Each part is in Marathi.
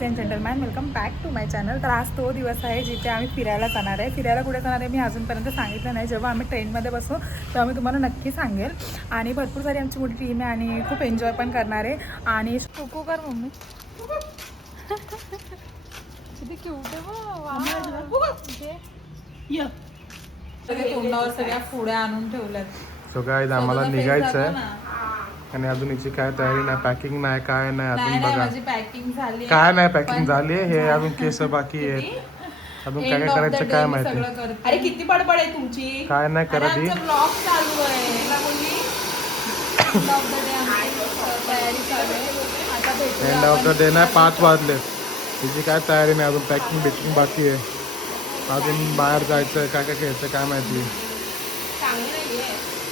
Ladies and gentleman, welcome back to my channel. तर आज तो दिवस आहे जिथे आम्ही फिरायला जाणार आहे. फिरायला कुठे जाणार आहे मी अजूनपर्यंत सांगितलं नाही. जेव्हा आम्ही ट्रेनमध्ये बसू तेव्हा मी तुम्हाला नक्की सांगेल. आणि भरपूर सारी आमची मोठी टीम आहे आणि खूप एन्जॉय पण करणार आहे. आणि कुकू कर मम्मी किती क्यूट आहे. तोंडावर सगळ्या फुड्या आणून ठेवल्यात. सो गाईज आम्हाला निघायचं आहे आणि अजून हिची काय तयारी नाही, पॅकिंग नाही, काय नाही अजून. बघा पॅकिंग झाली काय नाही, पॅकिंग झाली हे अजून केस बाकी आहेत. अजून काय काय करायचं काय माहिती. अरे किती बडबड आहे तुमची. काय नाही करत ही. ब्लॉग चालू आहे. एंड ऑफ द डे नाही, 5 वाजले. हिची काय तयारी नाही अजून, पॅकिंग बिकिंग बाकी आहे. अजून बाहेर जायचं, काय काय घ्यायचं काय माहिती.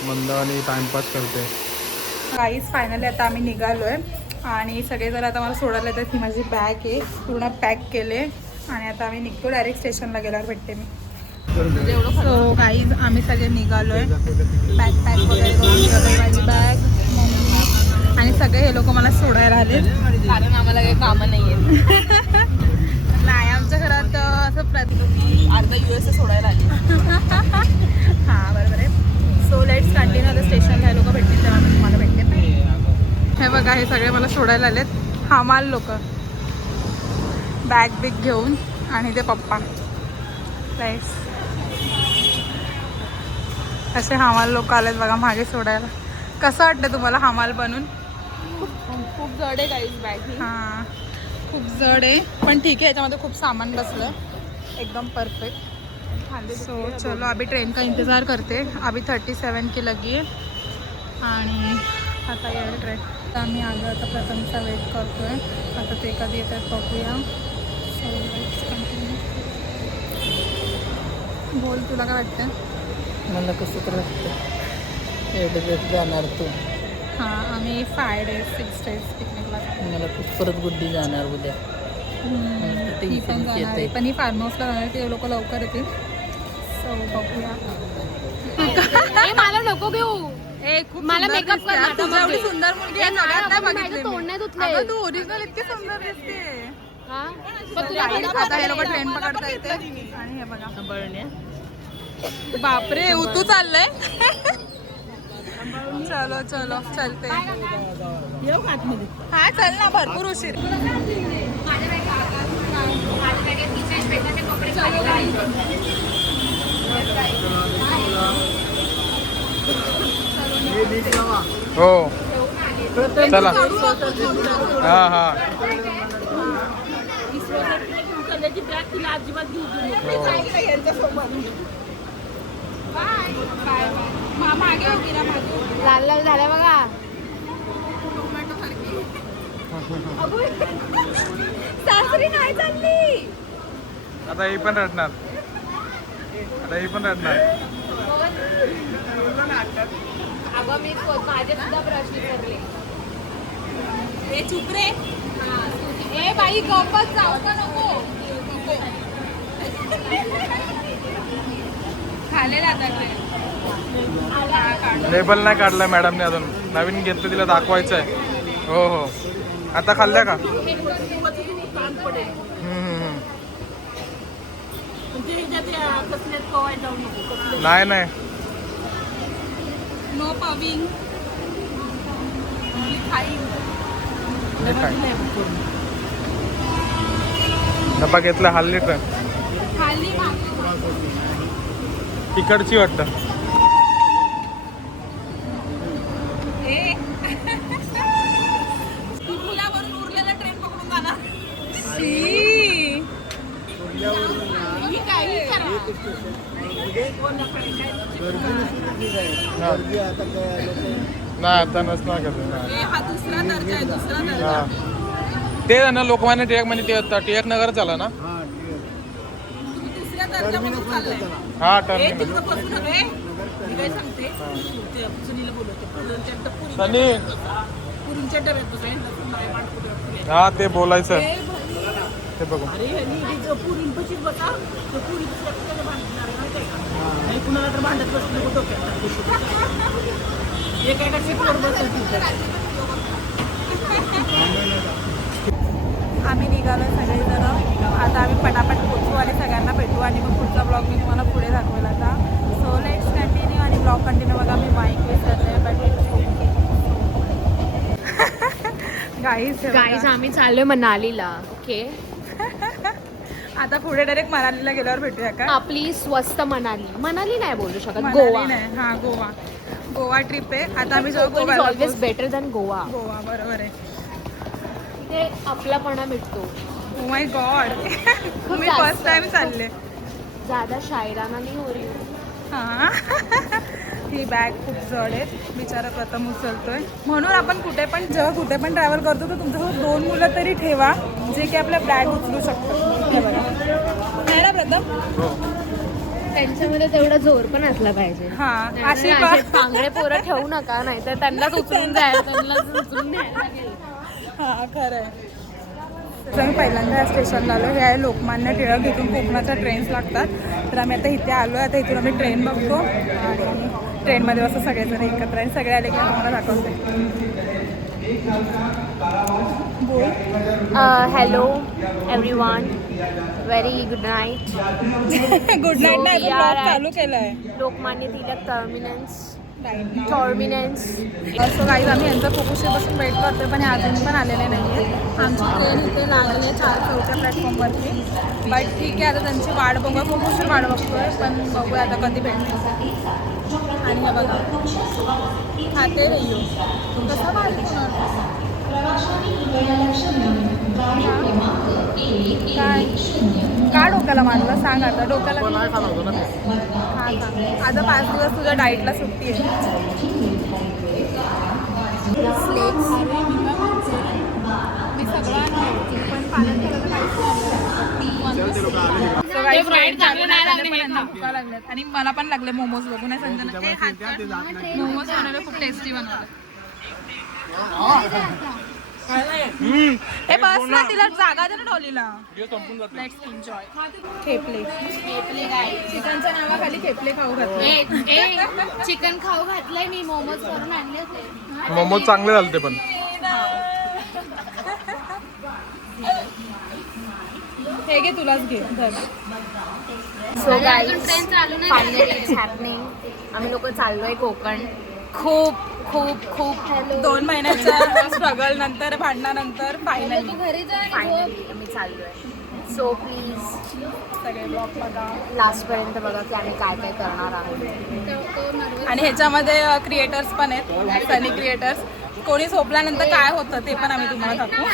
मंद आणि टाइमपास करते. काहीच फायनली आता आम्ही निघालोय आणि सगळेजण आता मला सोडायला येतात. ही माझी बॅग आहे, पूर्ण पॅक केले आणि आता आम्ही निघतो. डायरेक्ट स्टेशनला गेल्यावर भेटते मी. सो काहीच आम्ही सगळे निघालोय. बॅग पॅक वगैरे करून ठेवली माझी बॅग. आणि सगळे हे लोक मला सोडायला आले कारण आम्हाला काही कामं नाही आहेत. नाही आमच्या घरात असं अर्धा US सोडायला आले. हां बरोबर आहे. So let's continue. आता स्टेशनला हे लोक भेटतील तेव्हा मी तुम्हाला भेटते. हे बघा हे सगळे मला सोडायला आलेत. हमाल लोक बॅग बिग घेऊन आणि ते पप्पा राईस असे हमाल लोक आलेत बघा मागे सोडायला. कसं वाटतं तुम्हाला हमाल बनून? खूप जड आहे गाईज बॅग. हां खूप जड आहे पण ठीक आहे. याच्यामध्ये खूप सामान बसलं एकदम परफेक्ट. सो चलो अभी ट्रेन का इंतज़ार करते. अभी 37 की लगी है आणि आता येईल ट्रेन. तर आम्ही आलो आता प्रथमचा वेट करतो आहे. आता ते कधी येतात बघूया. So let's continue. बोल तुला काय वाटतं? मला कसं तर वाटतं एवढे दिवस जाणार तू. हां आम्ही 5 days 6 days पिकनिकला मला खूप परत गुड्डी जाणार उद्या. ती पण जाणार आहे पण ही फार्म हाऊसला जाणार आहे. ते लोक लवकर येतील. सो बघूया. मला नको घेऊ. मला मेकअप कर. तुझ्या एवढी सुंदर मुलगी आहे सगळ्यात नाही बघितली तोंड मी. नाही धुतले. अगं तू ओरिजिनल इतकी सुंदर दिसते. आता हे लोक ट्रेन पकडता येते आणि हे बघा बापरे उतू चाललंय. चलो चलो चलते. हा चल ना भरपूर उशीर. हो चला. हा हा लाल लाल झाल्या बघा. सासरी नाही चालली. आता ही पण रडणार. आता ही पण रडणार. अगं मी माझे सुद्धा ब्रश विसरले. ए चुप रे. ए बाई गप्पच जाऊ का नको. खाले जातात लेबल नाही काढलं मॅडमने अजून. नवीन घेतलं तिला दाखवायचं आहे. हो हो आता खाल्ल्या का? नाही नाही नो पविंग डबा घेतला हल्ली तर खाली तिकडची वाटतं. पुलावरून उरलेला ट्रेन पकडून जाणार. नाही आता नसणार कसं. हा दुसरा दर्जा आहे. दुसरा दर्जा. हा ते ना लोकमान्य टिळक म्हणजे टिळक नगर झाला ना. तुम्ही दुसऱ्या दर्जामधून चाललाय. हा टर्मिनल. तिकडं बसून रे मी काय सांगते. सुनीला बोलवते सनी. पुरींच्या डब्यात बसाय. हा ते बोलायचं ते बघू. पुरींपशीच बसा. पुरी कुणाला तर भांडत बसले डोक्यात. एका सीटवर बसत. आम्ही निघालो सगळेजण. आता आम्ही पटापट पोचू आणि सगळ्यांना भेटू आणि मग पुढचा ब्लॉग मी तुम्हाला पुढे दाखवेल आता. सो लेट्स कंटिन्यू आणि ब्लॉग कंटिन्यू बघा. मी माईक विसरले बट इट्स ओके. गाईज आम्ही चाललोय मनालीला. ओके, आता पुढे डायरेक्ट मनालीला गेल्यावर भेटूया का? आपली स्वस्त मनाली नाही बोलू शकत, मनाली गोवा. नाही, हा गोवा ट्रिप आहे. आता आम्ही जेव्हा इज गोव्याला always better than Goa. Goa बरोबर आहे. तिथे आपलापणा मिळतो. Oh my God. खूप मी जास्त. फर्स्ट टाइम चालले. ज्यादा शायराना नाही हो रही हूँ. हां. ही बॅग खूप जड आहे. बिचारा प्रथम उचलतोय. म्हणून आपण जेव्हा कुठे पण ट्रॅव्हल करतो तर तुमच्यासोबत 2 मुलं तरी ठेवा जे की आपल्या बॅग उचलू शकतात. हे बघा. नाही ना प्रथम? त्यांच्यामध्ये तेवढा जोर पण असला पाहिजे. हां, अशी नाहीतर असे चांगले पोरं ठेवू नका, नाही तर त्यांनाच उचलून द्यायला लागेल. हां खरं आहे. तर आम्ही पहिल्यांदा या स्टेशनला आलो. हे आहे लोकमान्य टिळक. इथून कोकणाच्या ट्रेन्स लागतात. तर आम्ही आता इथे आलो आहे. आता इथून आम्ही ट्रेन बघतो आणि ट्रेनमध्ये असं सगळेजण एकत्र आहे. सगळे आले की आम्हाला दाखवते. बोल. Hello everyone, very good night. Good night नाही, we are at- चालू केलं आहे. Lokmanya Tilak terminus. So guys आम्ही यांचा खूप उशीरपासून वेट करतोय पण हे अजून पण आलेले नाही आहेत. आमची ट्रेन इथे लागली आहे 4 चौथ्या प्लॅटफॉर्मवरती. बट ठीक आहे, आता त्यांची वाट बघूया. खूप उशीर वाट बघतोय पण बघूया आता कधी भेटण्यासाठी. आणि हे बघा खाते रहियो कसं काय डोक्याला मारलं सांग आता. डोक्याला नाही खाला होतो ना मी. हां का? आता 5 दिवस तुझ्या डाईटला सुट्टी आहे. मी सगळं पण पालन केलं लागलेत आणि मला पण लागले मोमोज बघून. मोमोज बनवले खूप टेस्टी बनवले. हे बस ना, तिला जागा दे ना डॉलीला. Let's enjoy. खेपले चिकनच्या नावाखाली खेपले खाऊ घातले. चिकन खाऊ घातलंय मी, मोमोज करून आणले होते. मोमोज चांगले झाले ते पण. हे घे, तुलाच घे. So guys finally it's happening. आम्ही लोक चाललोय कोकण. खूप खूप खूप 2 महिन्याच्या स्ट्रगल नंतर, भांडणानंतर फायनली आम्ही चाललोय. सो प्लीज सगळे ब्लॉग बघा. लास्टपर्यंत बघा की आम्ही काय काय करणार आहोत. आणि ह्याच्यामध्ये क्रिएटर्स पण आहेत, सनी क्रिएटर्स. कोणी झोपल्यानंतर काय होतं ते पण आम्ही तुम्हाला दाखवू.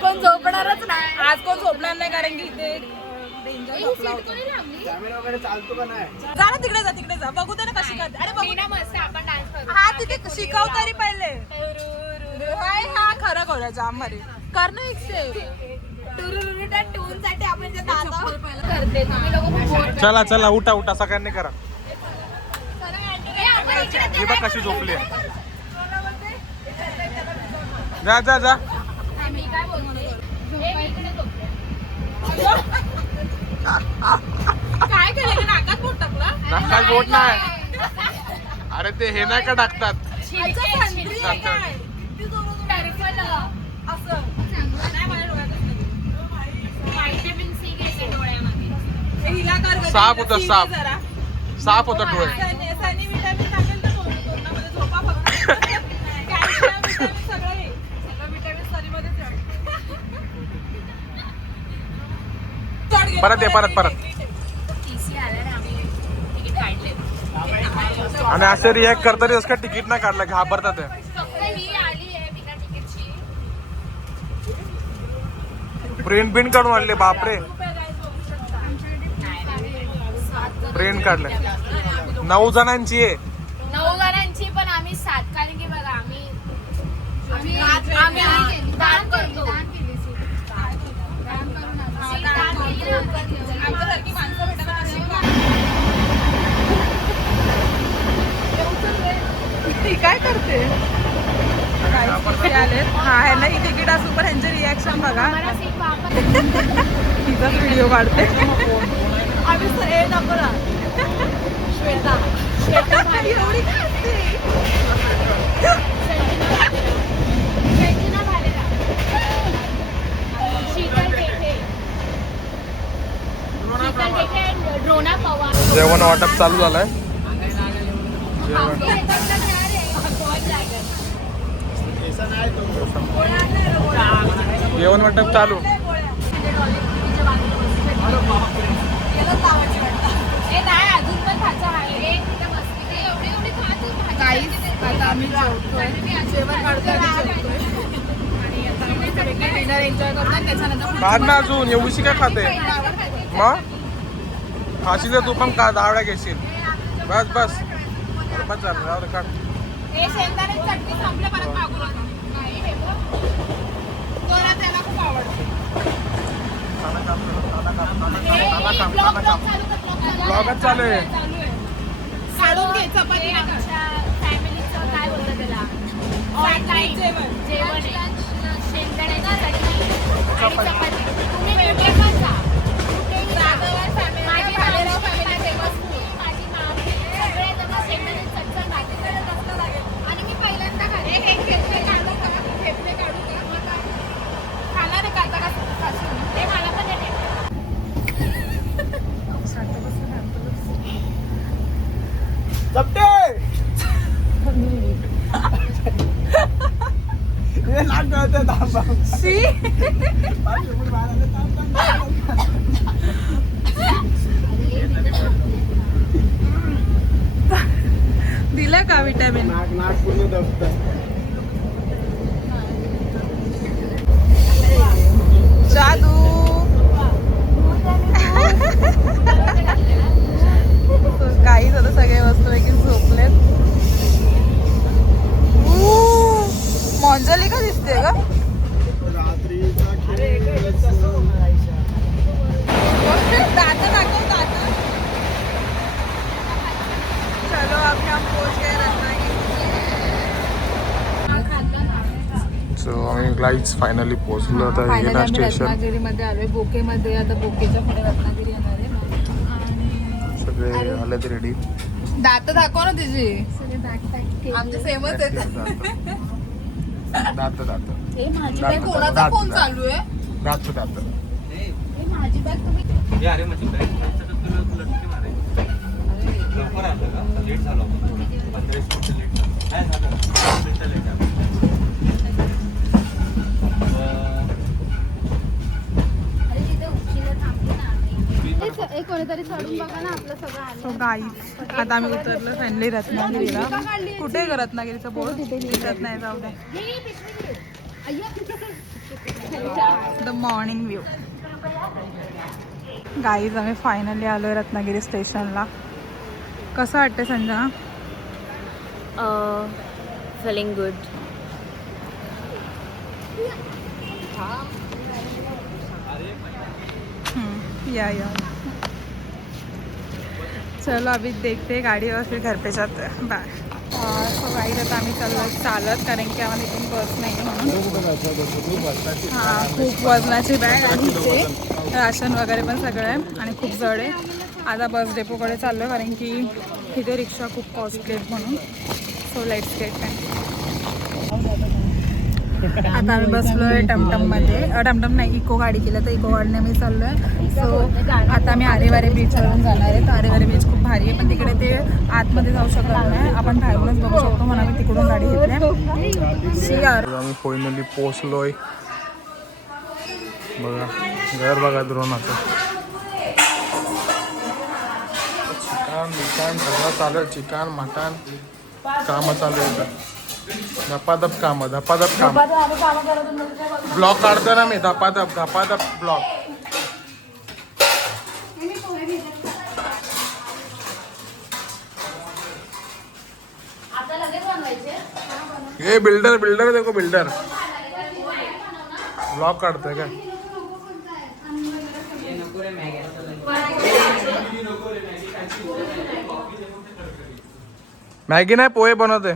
कोण झोपणारच नाही. आज कोण झोपणार नाही कारण की इथे डेंजर झोपला होता. जा ना तिकडे जा बघू दे ना कशी करते. अरे बघू ना मस्त आपण डान्स करू. हा तिथे शिकव तरी पहिले. हाय हा खरं करूया जाम भारी कर ना. टूनसाठी आपण जे करते तुम्ही लोक. चला उठा सगळ्यांनी करा. ही बघ कशी झोपली. जा. काय केलं नाकात बोट टाकला. नाकात बोट नाही. अरे ते हे नाही का टाकतात. साप होता साप होता डोळे. परत आणि असे रिॲक्ट करतात का तिकीट नाही काढलं घाबरतात. प्रिंट काढून आणले बापरे. प्रिंट काढले 9 जणांची आहे. 9 जणांची पण आम्ही 7 कारण की बघा आम्ही दान करतो. आमच्यासारखी माणसं काय करते. हा ह्यांना ही तिकीट असू पण ह्यांचे रिॲक्शन बघा. तिचाच व्हिडिओ काढते. श्वेता एवढी जेवण वाटप चालू झालंय. जेवण वाटप चालू. आता आम्ही जेवतोय, जेवण काढतोय आणि आता आम्ही डिनर एन्जॉय करतो. त्याच्यानंतर काढ ना अजून एवढीशी काय खाते मग. खाशील तू पण का दावड्या घेशील. बस बस बस झालं राहू दे, काढ. चटणी संपलं परत मागू नका. त्याला खूप आवडतं. ब्लॉगच चालू आहे. काढून घे चपाती. फॅमिलीचं काय बोलतं त्याला ऑल टाईम जेवण शेंगदाण्याची चटणी आणि चपाती. तुम्ही वेगळे पण जा. माझी मामी सगळे जण शेंगदाण्याची चटणी भाजी आणि मी पहिल्यांदा खाते. एक खेपणे काढू का? खेपणे काढू का? खाणार आहे का आता? ते मला पण येते. दिलं का विटॅमिन? जादू. काहीच आता सगळे वस्तूपैकी झोपलेत. मॉन्जली का दिसते का? दात दाखव दात. चलो अभी हम पहुंच गए रत्नागिरी. सो आम्ही ग्लाइड्स फायनली पोहोचलो. आता फायनली गेला आम्ही स्टेशन. रत्नागिरीमध्ये आलोय. बोकेमध्ये आता बोकेच्या पुढे रत्नागिरी येणार आहे. सगळे आलेत रेडी. दात दाखव ना तिची. आमचे सेमच आहेत. दात दात माझी बॅग कोणाचा फोन चालू आहे? दात दात. माझी बॅग तुम्ही कोणीतरी चढून बघा ना आपलं सगळं आलं. सो गाईज आता आम्ही उतरलो फायनली रत्नागिरीला. कुठे ग रत्नागिरीचा बोर्ड दिसत नाही. जाऊ द्या. The morning view. गाईज आम्ही फायनली आलोय रत्नागिरी स्टेशनला. कसं वाटतं संजना? Feeling good. या चलो अभी देखते गाडी और फिर घर पे जाते हैं. बाय. सो गाईज आता आम्ही चाललो चालत, कारण की आम्हाला इथून बस नाही आहे म्हणून. हां, खूप वजनाची बॅग आणि इथे राशन वगैरे पण सगळं आहे आणि खूप जड आहे. आता बस डेपोकडे चाललो आहे, कारण की तिथे रिक्षा खूप कॉस्टली आहेत म्हणून. So let's get back. आता आम्ही बसलो आहे टमटममध्ये. टमटम नाही, इको गाडी केलं तर इको गाडीने आम्ही चाललो आहे. सो आता आम्ही आरेवारे बीचवरून जाणार आहे. तर आरेवारे बीच खूप भारी आहे, पण तिकडे ते आतमध्ये जाऊ शकत नाही. आपण बाहेरूनच बघू शकतो म्हणून आम्ही तिकडून गाडी घेतली. आम्ही फायनली पोहोचलोय. बघा घर बघा द्रोणाचं. चिकन बिकन सगळं चालू आहे. चिकन मटण कामं चालू आहेत. धपाधप काम ब्लॉग काढतो ना मी. धपाधप ब्लॉग. ये बिल्डर देखो बिल्डर ब्लॉग काढतोय काय. मॅगी नाही पोहे बनवते.